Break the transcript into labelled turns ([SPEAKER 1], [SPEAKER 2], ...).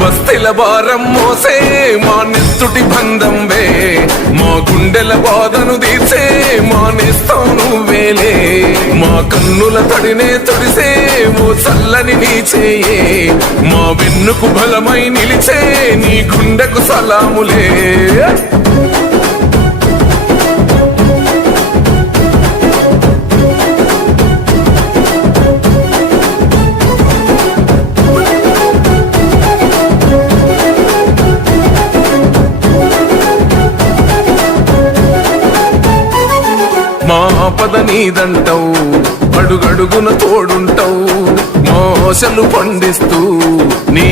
[SPEAKER 1] బస్తెల భారం మోసే మా నెత్తుటి బంధం వే. మా గుండెల బాధను తీసే మా నేస్తాం నువ్వేలే మా కన్నుల తడినే తొడిసే ఓ చల్లని నీచేయే మా వెన్నుకు బలమై నిలిచే నీ గుండెకు సలాములే. మా పద నీదంటావు అడుగడుగున తోడుంటావు మోసలు పండిస్తూ నీ